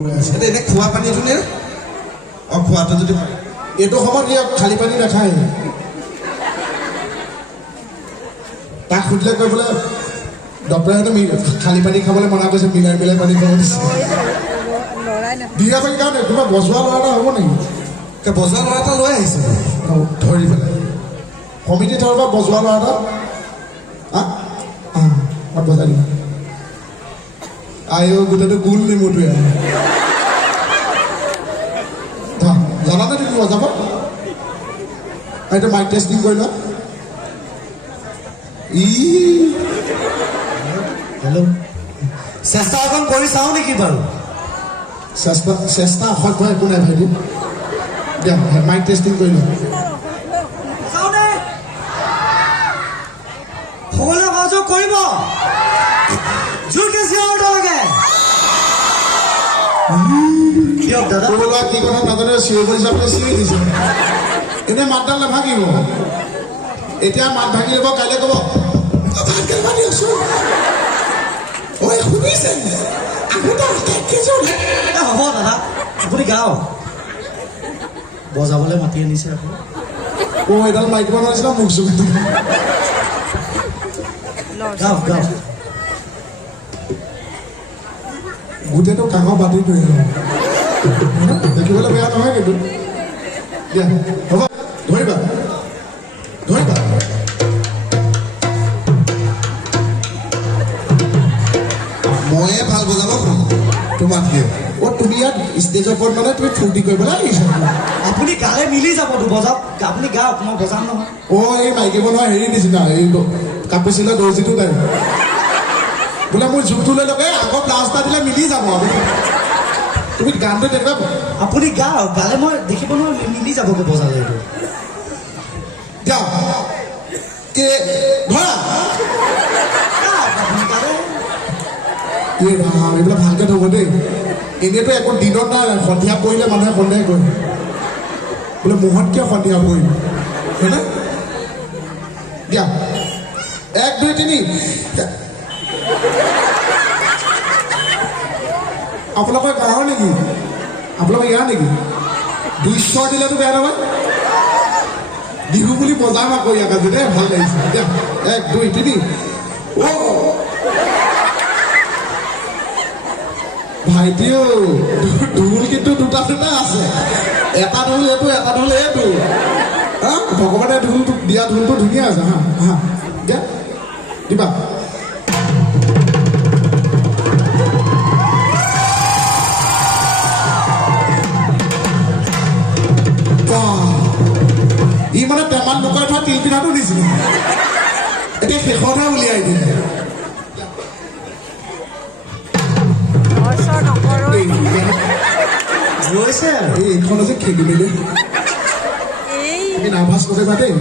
এনে খোৱা পানীটো নে খোৱাটো যদি এইটো সময়ত খালী পানী নাখায় তাক সুধিলে কৈ বোলে ডক্টৰে খালী পানী খাবলৈ মনা কৰিছে মিলাই মিলাই পানী খাব দিছে বিয়া পানী কাৰণে কিবা বজোৱা ল'ৰা এটা হ'ব নেকি বজোৱা ল'ৰা এটা লৈ আহিছে ধৰি পেলাই সমিতি থৰ পৰা বজোৱা ল'ৰা এটা বজাই দিম আইও গোটেইটো গোল নেমুটোৱে জানানে তুমি বজাব এইটো মাইক টেষ্টিং কৰি লোৱা হেল্ল' চেষ্টা অকণ কৰি চাওঁ নেকি বাৰু চেষ্টা অসভ্য একো নাই ভাইটি দিয়া মাইক টেষ্টিং কৰি লোৱা সকলোৱে সহযোগ কৰিব জোৰকে চিঞৰ লাগে কিয় দাদা কি কথা নাজানে চিঞৰিব হিচাপে চিঞৰি দিছে এনে মাতডাল নাভাগিব এতিয়া মাত ভাগি ল'ব কাইলৈ ক'ব শুনিছে হ'ব দাদা আপুনি গাওঁ বজাবলৈ মাতি আনিছে আপুনি এডাল মাইক বনোৱা নিচিনা মুখ চুখ গাওঁ গাওঁ গোটেইটো কাঁহৰ বাতি ধৰি দেখিবলৈ বেয়া নহয় কিন্তু দিয়া হ'ব ধৰিবা ধৰিবা ময়ে ভাল বজাব তোমাতকে তুমি ইয়াত ষ্টেজৰ ওপৰত মানে তুমি ফূৰ্তি কৰিবলৈ আহিছা আপুনি গালে মিলি যাবতো বজাওক আপুনি গাওক মই বজাম নহয় এই মাইকী বনোৱা হেৰি নিচিনা এই কাপোৰ চিলোৱা দৰ্জিটো নাই বোলে মোৰ জোখটো লৈ লগে আগৰ ব্লাউজ এটা দিলে মিলি যাব তুমি গানটো তেনেকুৱা আপুনি গাওক গালে মই দেখিব নহয় মিলি যাব বজালে এইটো দিয়া ধৰা এইবিলাক ভালকে থব দেই এনেইতো একো দিনত নাই সন্ধিয়া পৰিলে মানুহে সন্ধিয়া কৰে বোলে মোহত কিয় সন্ধিয়া পৰিল হয়নে দিয়া 1 2 3 আপোনালোকৰ গাঁৱৰ নেকি আপোনালোকৰ ইয়াৰ নেকি 200 দিলেতো বেয়া নহয় বিহু বুলি বজাম আকৌ ইয়াক আজি দেই ভাল লাগিছে এতিয়া 1 2 3 ভাইটিও ঢোল কিন্তু দুটা আছে এটা ঢোল এইটো এটা ঢোল এইটো ভগৱানে ঢোলটো দিয়া ঢোলটো ধুনীয়া আছে দিয়া দিবা ই মানে টেমাত লুকাই থোৱা তিলপিঠাটো দিছিলে এতিয়া শেষতহে উলিয়াই দিলে এইখন যে খেলি মেলি তুমি নাৰ্ভাছ নকৰিবা দেই